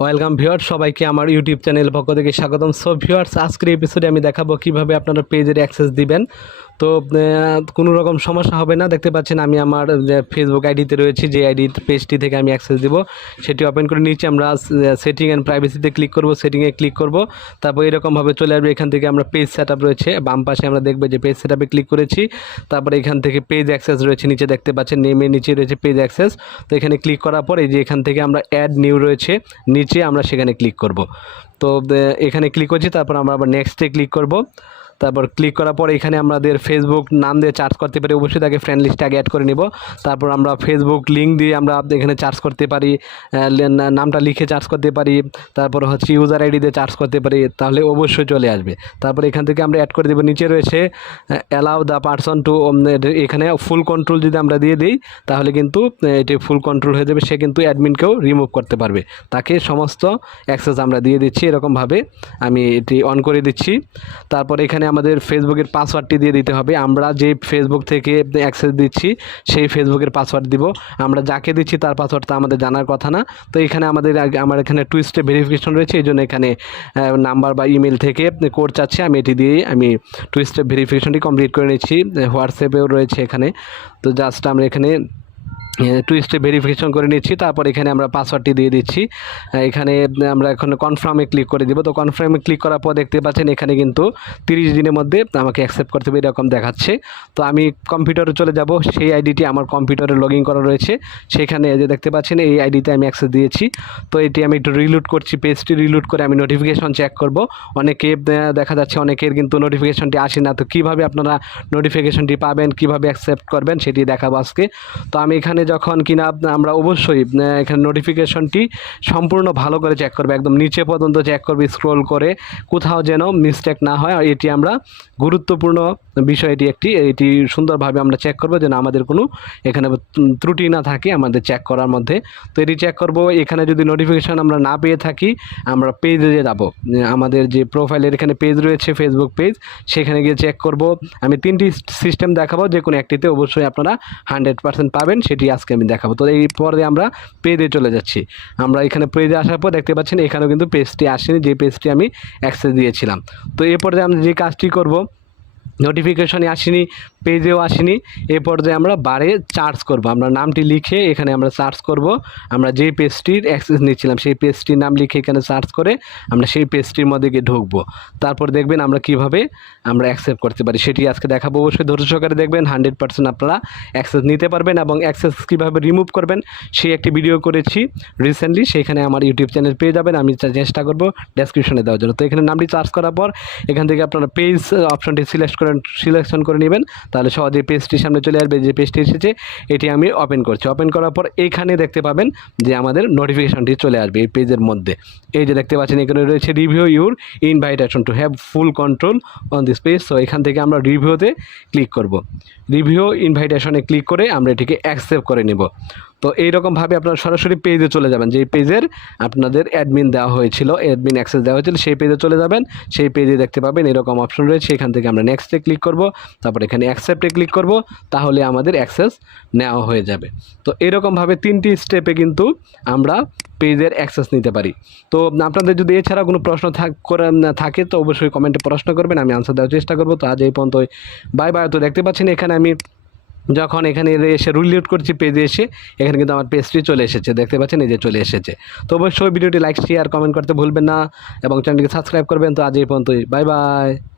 Welcome viewers, সবাইকে আমার YouTube channel পক্ষ থেকে স্বাগতম। সো ভিউয়ার্স, আজকের এপিসোডে আমি দেখাবো কিভাবে আপনারা পেজের অ্যাক্সেস দিবেন। তো কোনো রকম সমস্যা হবে না। দেখতে পাচ্ছেন আমি আমার যে ফেসবুক আইডিতে রয়েছি, যে আইডি পেজটি থেকে আমি অ্যাক্সেস দিব সেটি ওপেন করে নিচে আমরা সেটিং অ্যান্ড প্রাইভেসিতে ক্লিক করব, সেটিংয়ে ক্লিক করব। তারপর এরকমভাবে চলে আসবে, এখান থেকে আমরা পেজ সেট আপ রয়েছে বাম পাশে, আমরা দেখব যে পেজ সেট আপে ক্লিক করেছি। তারপরে এখান থেকে পেজ অ্যাক্সেস রয়েছে, নিচে দেখতে পাচ্ছেন নেমের নিচে রয়েছে পেজ অ্যাক্সেস। তো এখানে ক্লিক করার পর এই যে এখান থেকে আমরা অ্যাড নিউ রয়েছে নিচে, আমরা সেখানে ক্লিক করব। তো এখানে ক্লিক করছি, তারপর আমরা আবার নেক্সটে ক্লিক করব। তারপর ক্লিক করার পর এখানে আমাদের ফেসবুক নাম দিয়ে চার্জ করতে পারি, অবশ্যই তাকে ফ্রেন্ড লিস্টে আগে অ্যাড করে নিব। তারপর আমরা ফেসবুক লিঙ্ক দিয়ে আমরা এখানে চার্জ করতে পারি, নামটা লিখে চার্জ করতে পারি। তারপর হচ্ছে ইউজার আইডি দিয়ে চার্জ করতে পারি, তাহলে অবশ্যই চলে আসবে। তারপর এখান থেকে আমরা অ্যাড করে দেবো। নিচে রয়েছে অ্যালাউ দ্য পারসন টু, এখানে ফুল কন্ট্রোল যদি আমরা দিয়ে দিই তাহলে কিন্তু এটি ফুল কন্ট্রোল হয়ে যাবে, সে কিন্তু অ্যাডমিনকেও রিমুভ করতে পারবে। তাকে সমস্ত অ্যাক্সেস আমরা দিয়ে দিচ্ছি, এরকমভাবে আমি এটি অন করে দিচ্ছি। তারপর এখানে আমাদের ফেসবুকের পাসওয়ার্ডটি দিয়ে দিতে হবে। আমরা যে ফেসবুক থেকে অ্যাক্সেস দিচ্ছি সেই ফেসবুকের পাসওয়ার্ড দিব। আমরা যাকে দিচ্ছি তার পাসওয়ার্ডটা আমাদের জানার কথা না। তো এখানে আমার এখানে টু স্টেপ ভেরিফিকেশন রয়েছে, এই জন্য এখানে নাম্বার বা ইমেল থেকে কোড চাচ্ছে, আমি এটি দিয়ে আমি টু স্টেপ ভেরিফিকেশনটি কমপ্লিট করে নিচ্ছি। হোয়াটসঅ্যাপেও রয়েছে এখানে। তো জাস্ট আমরা এখানে টু স্টেপ ভেরিফিকেশন করে নিচ্ছি। তারপর এখানে আমরা পাসওয়ার্ডটি দিয়ে দিচ্ছি। এখানে আমরা এখন কনফার্মে ক্লিক করে দিব। তো কনফার্মে ক্লিক করার পর দেখতে পাচ্ছেন এখানে কিন্তু 30 দিনের মধ্যে আমাকে অ্যাকসেপ্ট করতে হবে এরকম দেখাচ্ছে। তো আমি কম্পিউটারে চলে যাব, সেই আইডিটি আমার কম্পিউটারে লগ ইন করা রয়েছে, সেখানে যে দেখতে পাচ্ছেন এই আইডিতে আমি অ্যাক্সেস দিয়েছি। তো এটি আমি একটু রিলোড করছি, পেজটি রিলোড করে আমি নোটিফিকেশন চেক করব। অনেকে দেখা যাচ্ছে অনেকের কিন্তু নোটিফিকেশনটি আসে না। তো কীভাবে আপনারা নোটিফিকেশনটি পাবেন, কীভাবে অ্যাকসেপ্ট করবেন সেটি দেখাবো আজকে। তো আমি এখানে যখন কিনা আমরা অবশ্যই এখানে নোটিফিকেশনটি সম্পূর্ণ ভালো করে চেক করবে, একদম নিচে পর্যন্ত চেক করবে, স্ক্রল করে কোথাও যেন মিস্টেক না হয়। এটি আমরা গুরুত্বপূর্ণ বিষয়, এটি সুন্দরভাবে আমরা চেক করবো যেন আমাদের কোনো এখানে ত্রুটি না থাকে আমাদের চেক করার মধ্যে। তো এটি চেক করব। এখানে যদি নোটিফিকেশান আমরা না পেয়ে থাকি আমরা পেজে যাব, আমাদের যে প্রোফাইলের এখানে পেজ রয়েছে ফেসবুক পেজ, সেখানে গিয়ে চেক করব। আমি 3টি সিস্টেম দেখাবো, যে কোনো একটিতে অবশ্যই আপনারা 100% পাবেন, সেটি আজকে আমি দেখাবো। তো এই পরে আমরা পেজে চলে যাচ্ছি। আমরা এখানে পেজে আসার পর দেখতে পাচ্ছেন এখানেও কিন্তু পেজটি আসেনি, যে পেজটি আমি অ্যাক্সেস দিয়েছিলাম। তো এরপরে আমরা যে কাজটি করব, নোটিফিকেশনে আসেনি, পেজেও আসেনি, এ পর্যায়ে আমরা বারে চার্জ করব। আমরা নামটি লিখে এখানে আমরা সার্চ করব, আমরা যে পেজটির অ্যাক্সেস নিচ্ছিলাম সেই পেজটির নাম লিখে এখানে সার্চ করে আমরা সেই পেজটির মধ্যে গিয়ে ঢুকবো। তারপর দেখবেন আমরা কিভাবে আমরা অ্যাকসেপ্ট করতে পারি সেটি আজকে দেখাবো। অবশ্যই ধৈর্য সহকারে দেখবেন, 100% আপনারা অ্যাক্সেস নিতে পারবেন। এবং অ্যাক্সেস কীভাবে রিমুভ করবেন সেই একটি ভিডিও করেছি রিসেন্টলি, সেখানে আমার ইউটিউব চ্যানেল পেয়ে যাবেন। আমি চেষ্টা করব ডেসক্রিপশনে দেওয়ার জন্য। তো এখানে নামটি সার্চ করার পর এখান থেকে আপনারা পেজ অপশনটি সিলেকশন করে নেবেন, তাহলে সহজে পেজটির সামনে চলে আসবে। যে পেজটি এসেছে এটি আমি ওপেন করছি। ওপেন করার পর এখানে দেখতে পাবেন যে আমাদের নোটিফিকেশনটি চলে আসবে এই পেজের মধ্যে। এই যে দেখতে পাচ্ছেন এখানে রয়েছে review your invitation to have full control on this page. So এখান থেকে আমরা রিভিউতে ক্লিক করব। রিভিউ ইনভাইটেশনে ক্লিক করে আমরা এটিকে অ্যাকসেপ্ট করে নেব। তো এইরকমভাবে আপনারা সরাসরি পেজে চলে যাবেন, যেই পেজের আপনাদের অ্যাডমিন দেওয়া হয়েছিল, অ্যাডমিন অ্যাক্সেস দেওয়া হয়েছিল, সেই পেজে চলে যাবেন। সেই পেজে দেখতে পাবেন এরকম অপশন রয়েছে, এখান থেকে আমরা নেক্সটে ক্লিক করব, তারপর এখানে অ্যাকসেপ্টে ক্লিক করব, তাহলে আমাদের অ্যাক্সেস নেওয়া হয়ে যাবে। তো এরকমভাবে 3টি স্টেপে কিন্তু আমরা পেজের অ্যাক্সেস নিতে পারি। তো আপনাদের যদি এছাড়া কোনো প্রশ্ন থাকে তো অবশ্যই কমেন্টে প্রশ্ন করবেন, আমি আনসার দেওয়ার চেষ্টা করব। তো আজ এই পর্যন্তই, বাই বাই। তো দেখতে পাচ্ছেন এখানে আমি যখন এখানে এসে রিলোড করছি পেজে এসে, এখানে কিন্তু আমার পেজটি চলে এসেছে, দেখতে পাচ্ছেন এই যে চলে এসেছে। তো অবশ্যই ভিডিওটি লাইক শেয়ার কমেন্ট করতে ভুলবেন না এবং চ্যানেলটিকে সাবস্ক্রাইব করবেন। তো আজ এই পর্যন্তই, বাই বাই।